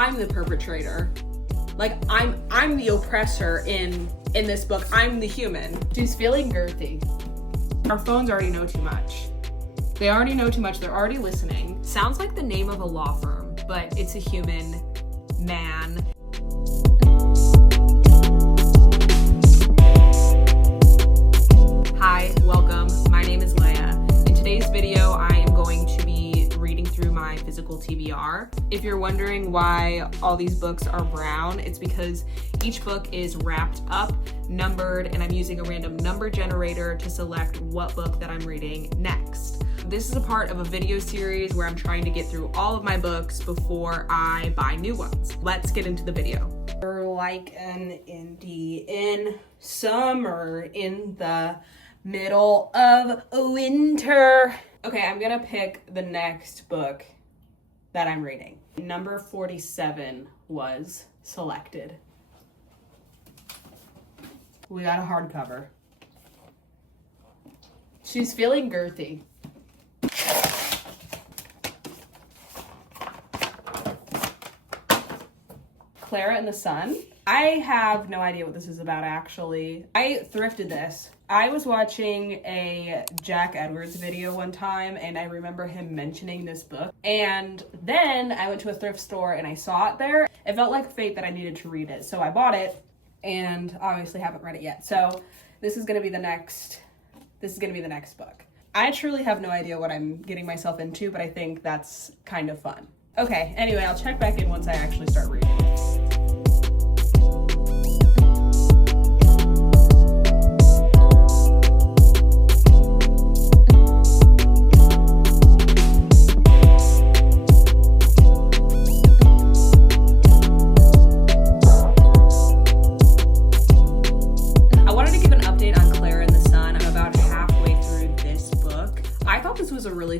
I'm the perpetrator. Like, I'm the oppressor in this book. I'm the human. She's feeling girthy. Our phones already know too much. They already know too much. They're already listening. Sounds like the name of a law firm, but it's a human man. Hi, welcome. My name is Leia. In today's video, I am going to be reading through my physical TBR. If you're wondering why all these books are brown, it's because each book is wrapped up, numbered, and I'm using a random number generator to select what book that I'm reading next. This is a part of a video series where I'm trying to get through all of my books before I buy new ones. Let's get into the video. We're like an Indian summer in the middle of winter. Okay, I'm gonna pick the next book that I'm reading. Number 47 was selected. We got a hardcover. She's feeling girthy. Klara and the Sun. I have no idea what this is about, actually. I thrifted this. I was watching a Jack Edwards video one time, and I remember him mentioning this book. And then I went to a thrift store and I saw it there. It felt like fate that I needed to read it. So I bought it, and obviously haven't read it yet. So this is gonna be the next book. I truly have no idea what I'm getting myself into, but I think that's kind of fun. Okay, anyway, I'll check back in once I actually start reading.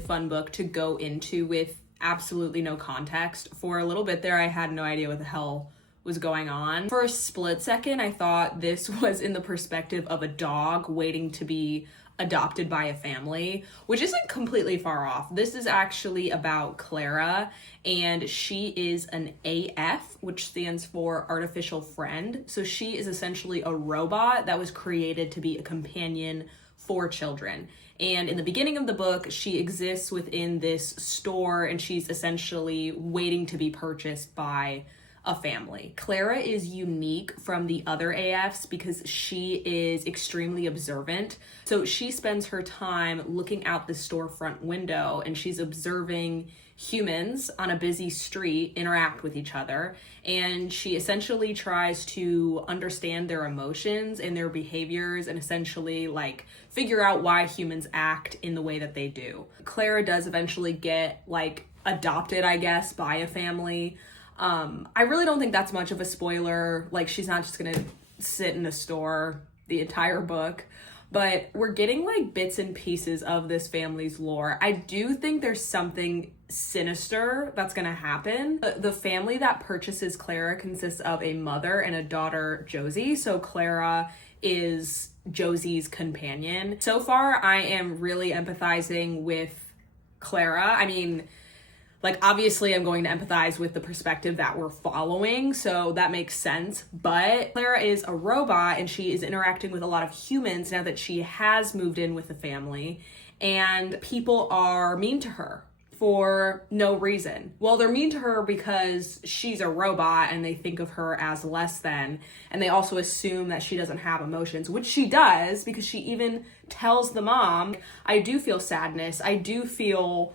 Fun book to go into with absolutely no context. For a little bit there, I had no idea what the hell was going on. For a split second, I thought this was in the perspective of a dog waiting to be adopted by a family, which isn't completely far off. This is actually about Klara, and she is an AF, which stands for artificial friend. So she is essentially a robot that was created to be a companion for children. And in the beginning of the book, she exists within this store, and she's essentially waiting to be purchased by a family. Klara is unique from the other AFs because she is extremely observant. So she spends her time looking out the storefront window, and she's observing humans on a busy street interact with each other, and she essentially tries to understand their emotions and their behaviors and essentially like figure out why humans act in the way that they do. Klara does eventually get like adopted, I guess, by a family. I really don't think that's much of a spoiler. Like, she's not just gonna sit in a store the entire book, but we're getting like bits and pieces of this family's lore. I do think there's something sinister that's gonna happen. The family that purchases Klara consists of a mother and a daughter, Josie. So Klara is Josie's companion. So far, I am really empathizing with Klara. I mean, like, obviously I'm going to empathize with the perspective that we're following, so that makes sense. But Klara is a robot, and she is interacting with a lot of humans now that she has moved in with the family, and people are mean to her for no reason. Well, they're mean to her because she's a robot and they think of her as less than, and they also assume that she doesn't have emotions, which she does, because she even tells the mom, I do feel sadness, I do feel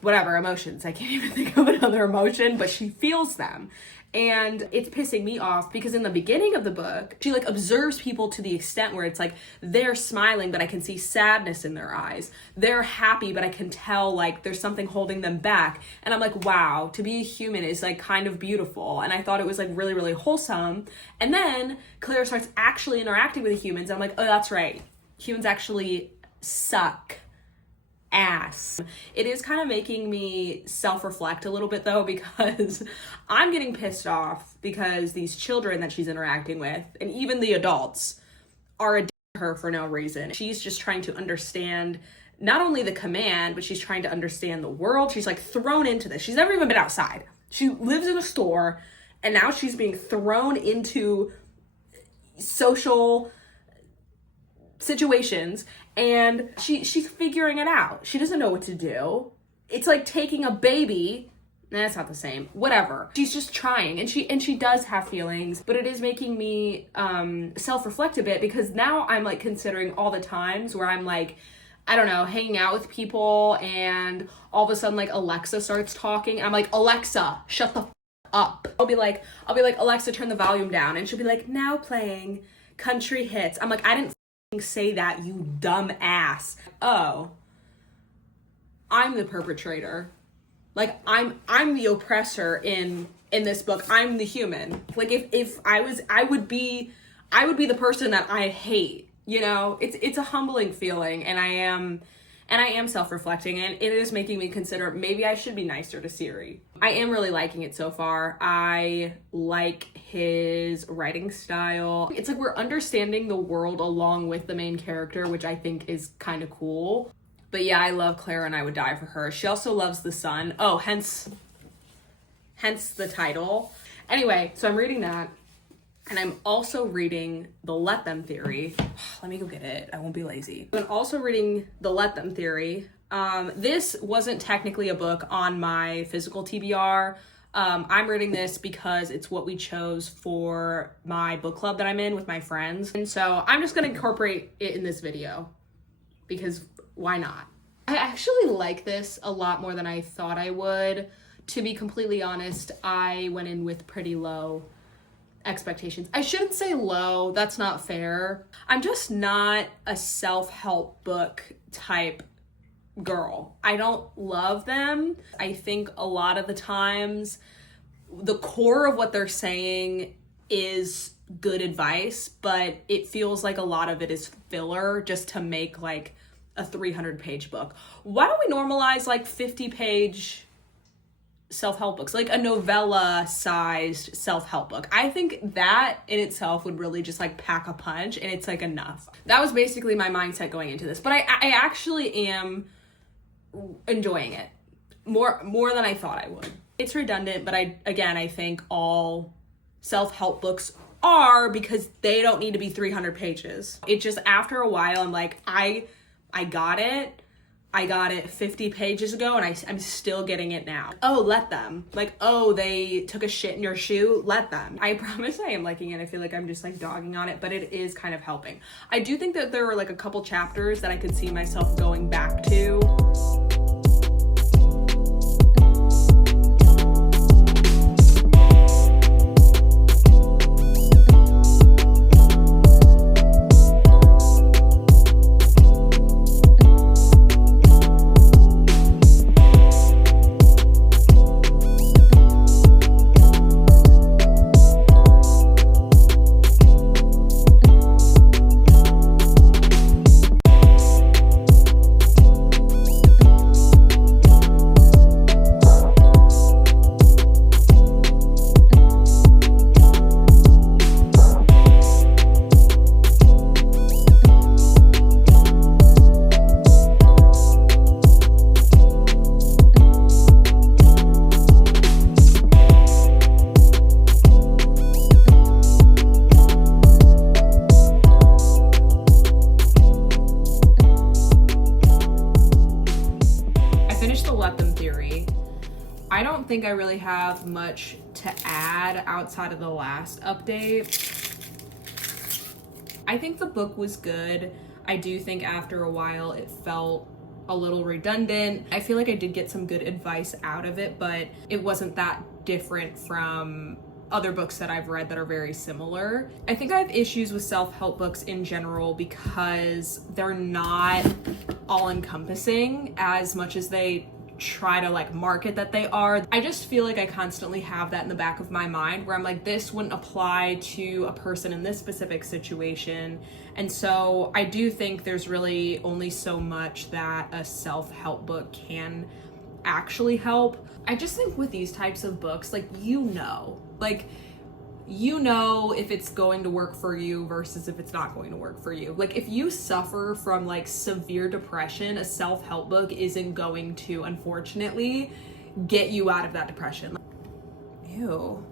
whatever emotions. I can't even think of another emotion, but she feels them. And it's pissing me off because in the beginning of the book, she like observes people to the extent where it's like they're smiling, but I can see sadness in their eyes. They're happy, but I can tell like there's something holding them back. And I'm like, wow, to be a human is like kind of beautiful. And I thought it was like really, really wholesome. And then Klara starts actually interacting with the humans. And I'm like, oh, that's right. Humans actually suck ass. It is kind of making me self-reflect a little bit though, because I'm getting pissed off because these children that she's interacting with, and even the adults, are a to her for no reason. She's just trying to understand not only the command, but she's trying to understand the world. She's like thrown into this. She's never even been outside. She lives in a store, and now she's being thrown into social situations, and she's figuring it out. She doesn't know what to do. It's like taking a baby. That's not the same. Whatever. She's just trying, and she does have feelings, but it is making me self-reflect a bit, because now I'm like considering all the times where I'm like, I don't know, hanging out with people, and all of a sudden like Alexa starts talking. I'm like, Alexa, shut the up. I'll be like, Alexa, turn the volume down, and she'll be like, now playing country hits. I'm like, I didn't say that, you dumb ass. Oh, I'm the perpetrator. Like, I'm the oppressor in this book. I'm the human. Like, if I would be the person that I hate, you know? It's a humbling feeling, and I am self-reflecting, and it is making me consider maybe I should be nicer to Siri. I am really liking it so far. I like his writing style. It's like we're understanding the world along with the main character, which I think is kind of cool. But yeah, I love Klara, and I would die for her. She also loves the sun. Oh, hence the title. Anyway, so I'm reading that, and I'm also reading The Let Them Theory. Let me go get it. I won't be lazy. I'm also reading The Let Them Theory. This wasn't technically a book on my physical TBR. I'm reading this because it's what we chose for my book club that I'm in with my friends. And so I'm just going to incorporate it in this video, because why not? I actually like this a lot more than I thought I would. To be completely honest, I went in with pretty low expectations. I shouldn't say low, that's not fair. I'm just not a self-help book type girl. I don't love them. I think a lot of the times the core of what they're saying is good advice, but it feels like a lot of it is filler just to make like a 300-page book. Why don't we normalize like 50-page self-help books, like a novella-sized self-help book? I think that in itself would really just like pack a punch, and it's like enough. That was basically my mindset going into this, but I actually am enjoying it more than I thought I would. It's redundant, but I think all self-help books are, because they don't need to be 300 pages. It just, after a while, I'm like, I got it. I got it 50 pages ago, and I'm still getting it now. Oh, let them. Like, oh, they took a shit in your shoe? Let them. I promise I am liking it. I feel like I'm just like dogging on it, but it is kind of helping. I do think that there were like a couple chapters that I could see myself going back to. I don't think I really have much to add outside of the last update. I think the book was good. I do think after a while it felt a little redundant. I feel like I did get some good advice out of it, but it wasn't that different from other books that I've read that are very similar. I think I have issues with self-help books in general because they're not all-encompassing as much as they try to like market that they are. I just feel like I constantly have that in the back of my mind where I'm like, this wouldn't apply to a person in this specific situation. And so I do think there's really only so much that a self-help book can actually help. I just think with these types of books, like, you know if it's going to work for you versus if it's not going to work for you. Like, if you suffer from like severe depression, a self-help book isn't going to, unfortunately, get you out of that depression. Ew.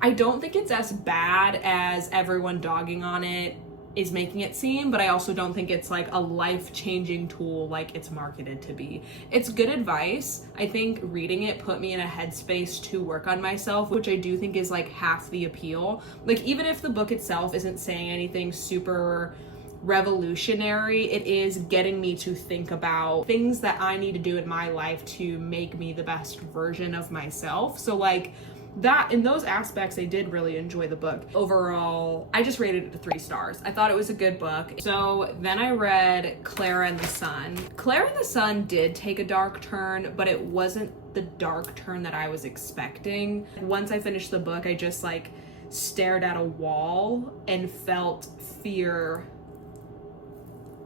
I don't think it's as bad as everyone dogging on it is making it seem, but I also don't think it's like a life-changing tool like it's marketed to be. It's good advice. I think reading it put me in a headspace to work on myself, which I do think is like half the appeal. Like, even if the book itself isn't saying anything super revolutionary, it is getting me to think about things that I need to do in my life to make me the best version of myself. So like, that, in those aspects, I did really enjoy the book. Overall, I just rated it 3 stars. I thought it was a good book. So then I read Klara and the Sun. Klara and the Sun did take a dark turn, but it wasn't the dark turn that I was expecting. Once I finished the book, I just like stared at a wall and felt fear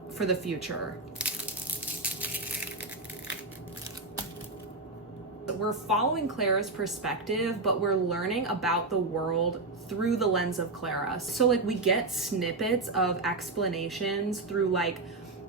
for the future. We're following Klara's perspective, but we're learning about the world through the lens of Klara. So like, we get snippets of explanations through like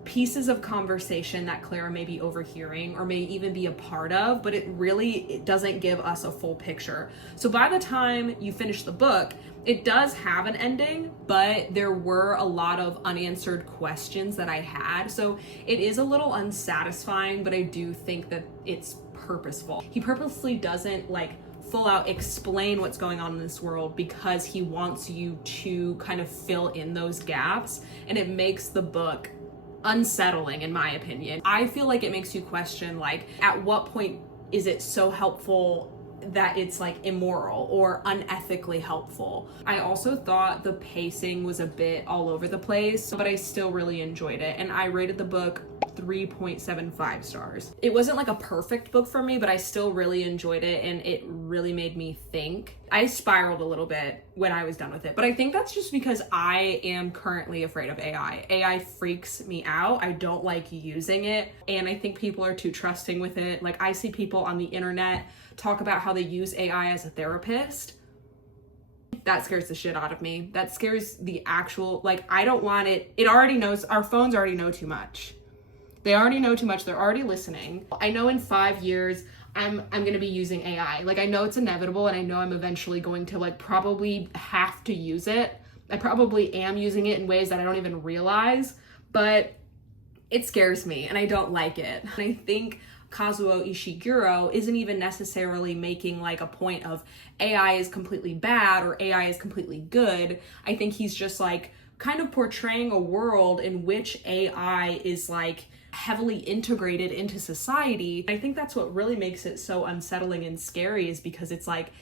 pieces of conversation that Klara may be overhearing or may even be a part of, but it doesn't give us a full picture. So by the time you finish the book, it does have an ending, but there were a lot of unanswered questions that I had. So it is a little unsatisfying, but I do think that it's purposeful. He purposely doesn't like full out explain what's going on in this world because he wants you to kind of fill in those gaps, and it makes the book unsettling, in my opinion. I feel like it makes you question, like, at what point is it so helpful that it's like immoral or unethically helpful? I also thought the pacing was a bit all over the place, but I still really enjoyed it, and I rated the book 3.75 stars. It wasn't like a perfect book for me, but I still really enjoyed it, and it really made me think. I spiraled a little bit when I was done with it, but I think that's just because I am currently afraid of AI. AI freaks me out. I don't like using it, and I think people are too trusting with it. Like, I see people on the internet talk about how they use AI as a therapist. That scares the shit out of me. That scares the actual, like, I don't want it. It already knows, our phones already know too much. They already know too much. They're already listening. I know in 5 years, I'm gonna be using AI. Like, I know it's inevitable, and I know I'm eventually going to like probably have to use it. I probably am using it in ways that I don't even realize, but it scares me and I don't like it. And I think Kazuo Ishiguro isn't even necessarily making like a point of AI is completely bad or AI is completely good. I think he's just like kind of portraying a world in which AI is like heavily integrated into society. I think that's what really makes it so unsettling and scary, is because it's like,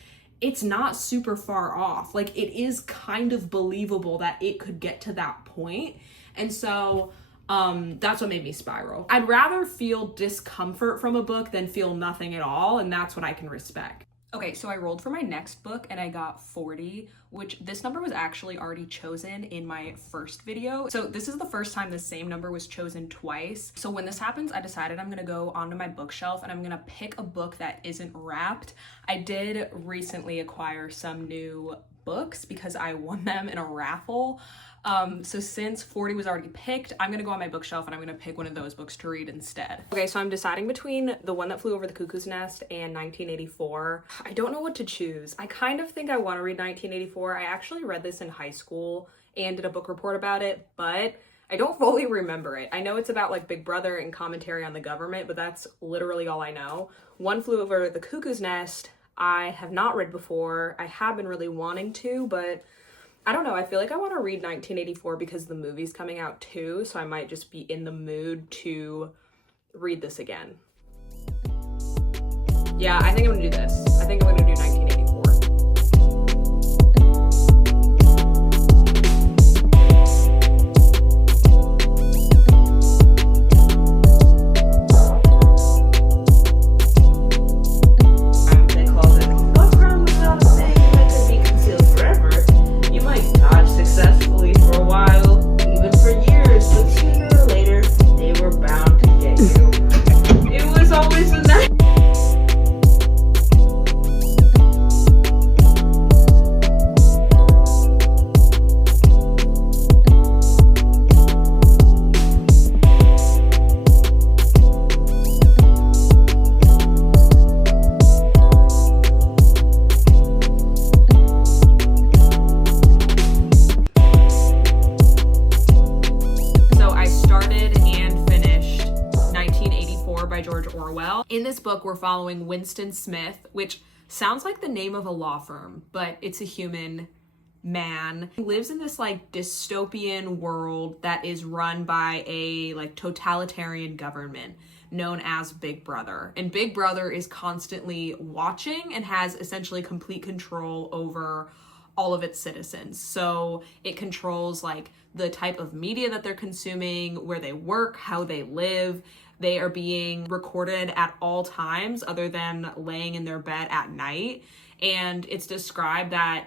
it's not super far off. Like, it is kind of believable that it could get to that point. And so that's what made me spiral. I'd rather feel discomfort from a book than feel nothing at all, and that's what I can respect. Okay, so I rolled for my next book and I got 40, which this number was actually already chosen in my first video. So this is the first time the same number was chosen twice. So when this happens, I decided I'm gonna go onto my bookshelf and I'm gonna pick a book that isn't wrapped. I did recently acquire some new books because I won them in a raffle. So since 40 was already picked, I'm gonna go on my bookshelf and I'm gonna pick one of those books to read instead. Okay, so I'm deciding between The One That Flew Over the Cuckoo's Nest and 1984. I don't know what to choose. I kind of think I want to read 1984. I actually read this in high school and did a book report about it, but I don't fully remember it. I know it's about like Big Brother and commentary on the government, but that's literally all I know. One Flew Over the Cuckoo's Nest, I have not read before. I have been really wanting to, but I don't know. I feel like I want to read 1984 because the movie's coming out too, so I might just be in the mood to read this again. Yeah, I think I'm gonna do this. I think I'm gonna do 1984. George Orwell. In this book, we're following Winston Smith, which sounds like the name of a law firm, but it's a human man. He lives in this like dystopian world that is run by a like totalitarian government known as Big Brother. And Big Brother is constantly watching and has essentially complete control over all of its citizens. So it controls like the type of media that they're consuming, where they work, how they live. They are being recorded at all times other than laying in their bed at night. And it's described that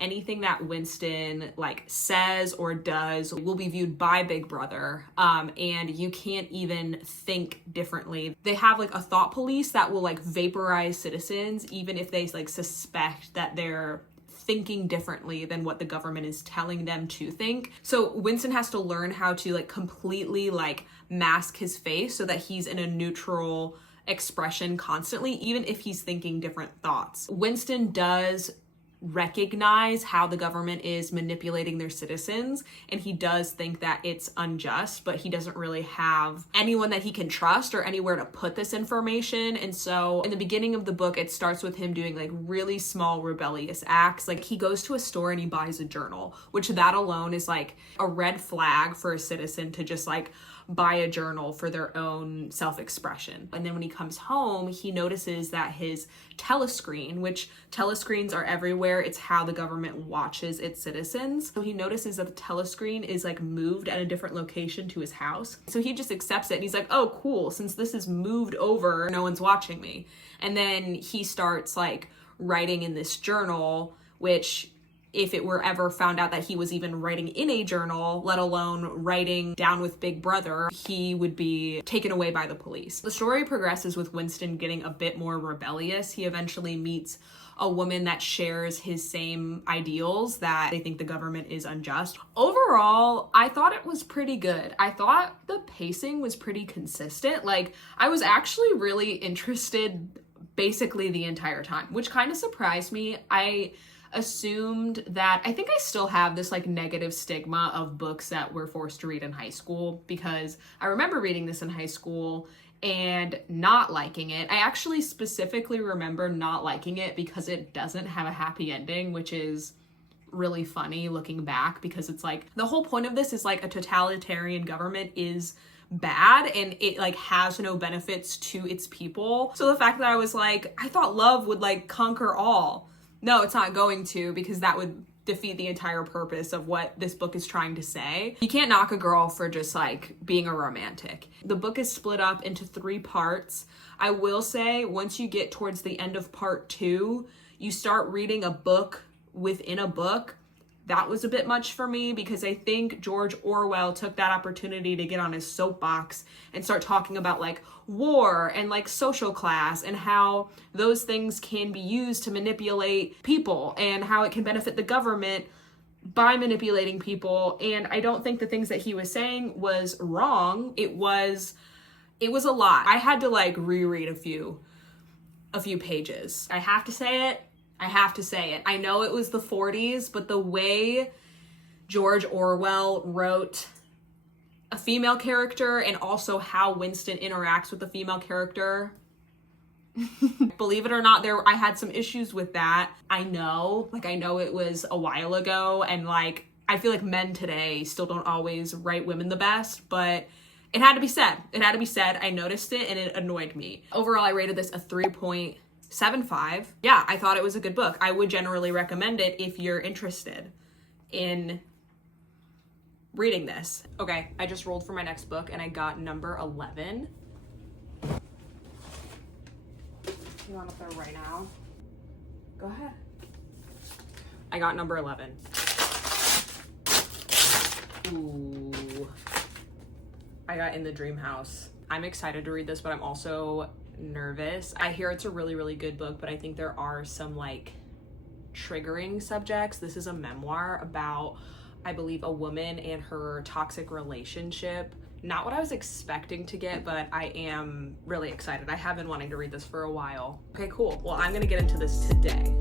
anything that Winston like says or does will be viewed by Big Brother, and you can't even think differently. They have like a thought police that will like vaporize citizens even if they like suspect that they're thinking differently than what the government is telling them to think. So Winston has to learn how to like completely like mask his face so that he's in a neutral expression constantly, even if he's thinking different thoughts. Winston does recognize how the government is manipulating their citizens, and he does think that it's unjust, but he doesn't really have anyone that he can trust or anywhere to put this information. And so in the beginning of the book, it starts with him doing like really small rebellious acts. Like he goes to a store and he buys a journal, which that alone is like a red flag for a citizen to just like buy a journal for their own self-expression. And then when he comes home, he notices that his telescreen, which telescreens are everywhere, it's how the government watches its citizens. So he notices that the telescreen is like moved at a different location to his house. So he just accepts it and he's like, oh, cool, since this is moved over, no one's watching me. And then he starts like writing in this journal, which if it were ever found out that he was even writing in a journal, let alone writing down with Big Brother, he would be taken away by the police. The story progresses with Winston getting a bit more rebellious. He eventually meets a woman that shares his same ideals, that they think the government is unjust. Overall, I thought it was pretty good. I thought the pacing was pretty consistent. Like, I was actually really interested basically the entire time, which kind of surprised me. I assumed that, I think I still have this like negative stigma of books that we're forced to read in high school, because I remember reading this in high school and not liking it. I actually specifically remember not liking it because it doesn't have a happy ending, which is really funny looking back, because it's like the whole point of this is like a totalitarian government is bad and it like has no benefits to its people. So the fact that I was like, I thought love would like conquer all. No, it's not going to, because that would defeat the entire purpose of what this book is trying to say. You can't knock a girl for just like being a romantic. The book is split up into 3 parts. I will say once you get towards the end of part 2, you start reading a book within a book. That was a bit much for me, because I think George Orwell took that opportunity to get on his soapbox and start talking about like war and like social class and how those things can be used to manipulate people and how it can benefit the government by manipulating people. And I don't think the things that he was saying was wrong. It was a lot. I had to like reread a few pages. I have to say it. I know it was the 40s, but the way George Orwell wrote a female character and also how Winston interacts with the female character, believe it or not, I had some issues with that. I know it was a while ago, and like I feel like men today still don't always write women the best, but it had to be said. I noticed it and it annoyed me. Overall, I rated this a 3.75. Yeah, I thought it was a good book. I would generally recommend it if you're interested in reading this. Okay, I just rolled for my next book and I got number 11. You want to throw right now? Go ahead. I got number 11. Ooh. I got In the Dream House. I'm excited to read this, but I'm also nervous. I hear it's a really, really good book, but I think there are some like triggering subjects. This is a memoir about, I believe, a woman and her toxic relationship. Not what I was expecting to get, but I am really excited. I have been wanting to read this for a while. Okay, cool. Well, I'm gonna get into this today.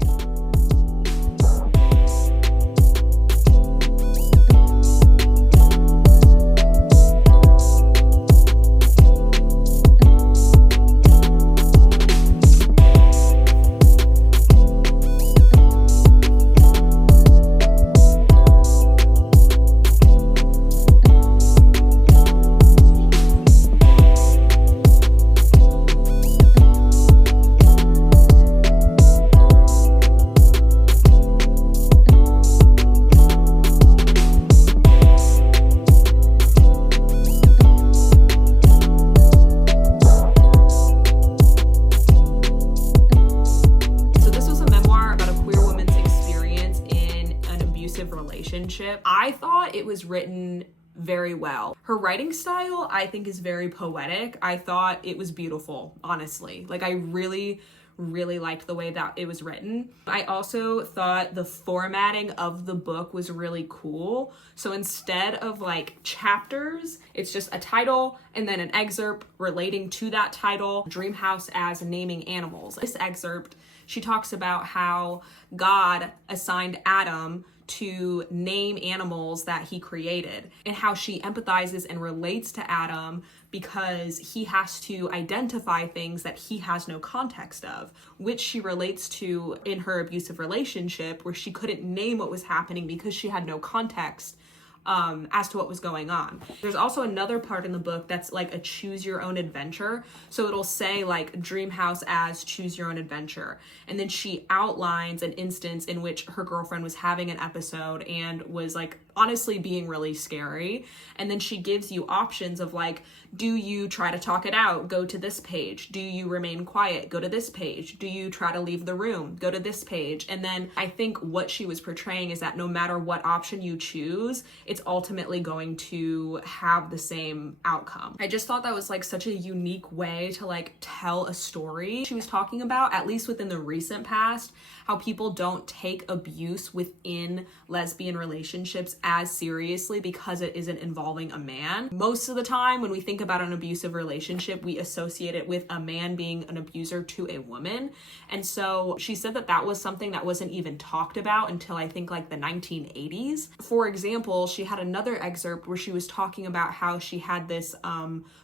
I thought it was written very well. Her writing style, I think, is very poetic. I thought it was beautiful, honestly. Like, I really liked the way that it was written. I also thought the formatting of the book was really cool. So instead of like chapters, it's just a title and then an excerpt relating to that title. Dream house as naming animals. This excerpt, she talks about how God assigned Adam to name animals that he created, and how she empathizes and relates to Adam because he has to identify things that he has no context of, which she relates to in her abusive relationship, where she couldn't name what was happening because she had no context as to what was going on. There's also another part in the book that's like a choose your own adventure. So it'll say like dream house as choose your own adventure. And then she outlines an instance in which her girlfriend was having an episode and was like honestly being really scary. And then she gives you options of like, do you try to talk it out? Go to this page. Do you remain quiet? Go to this page. Do you try to leave the room? Go to this page. And then I think what she was portraying is that no matter what option you choose, it's ultimately going to have the same outcome. I just thought that was like such a unique way to like tell a story. She was talking about, at least within the recent past, how people don't take abuse within lesbian relationships as seriously because it isn't involving a man. Most of the time when we think about an abusive relationship, we associate it with a man being an abuser to a woman. And so she said that that was something that wasn't even talked about until I think like the 1980s. For example, she had another excerpt where she was talking about how she had this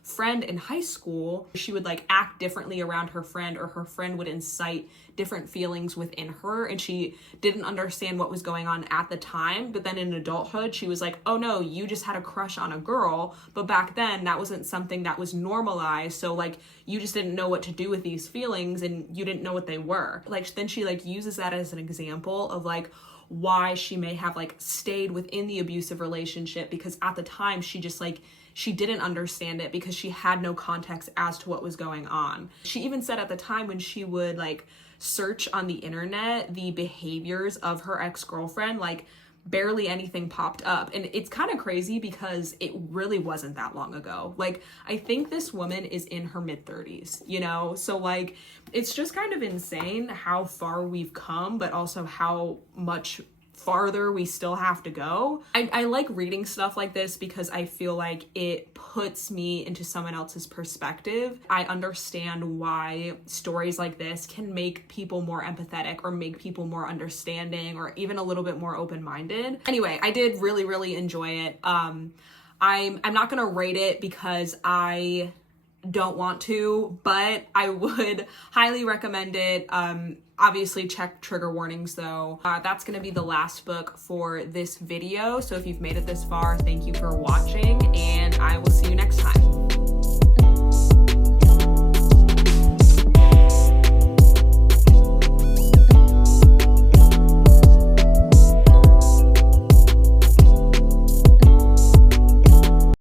friend in high school. She would like act differently around her friend, or her friend would incite different feelings within her, and she didn't understand what was going on at the time. But then in adulthood, she was like, oh no, you just had a crush on a girl, but back then that wasn't something that was normalized, so like you just didn't know what to do with these feelings and you didn't know what they were. Like then she like uses that as an example of like why she may have like stayed within the abusive relationship, because at the time she just like she didn't understand it because she had no context as to what was going on. She even said at the time when she would like search on the internet the behaviors of her ex-girlfriend, like barely anything popped up. And it's kind of crazy because it really wasn't that long ago. Like I think this woman is in her mid-30s, you know? So like it's just kind of insane how far we've come, but also how much farther we still have to go. I like reading stuff like this because I feel like it puts me into someone else's perspective. I understand why stories like this can make people more empathetic or make people more understanding or even a little bit more open-minded. Anyway, I did really enjoy it. I'm not gonna rate it because I don't want to, but I would highly recommend it. Obviously check trigger warnings though. That's gonna be the last book for this video. So if you've made it this far, thank you for watching, and I will see you next time.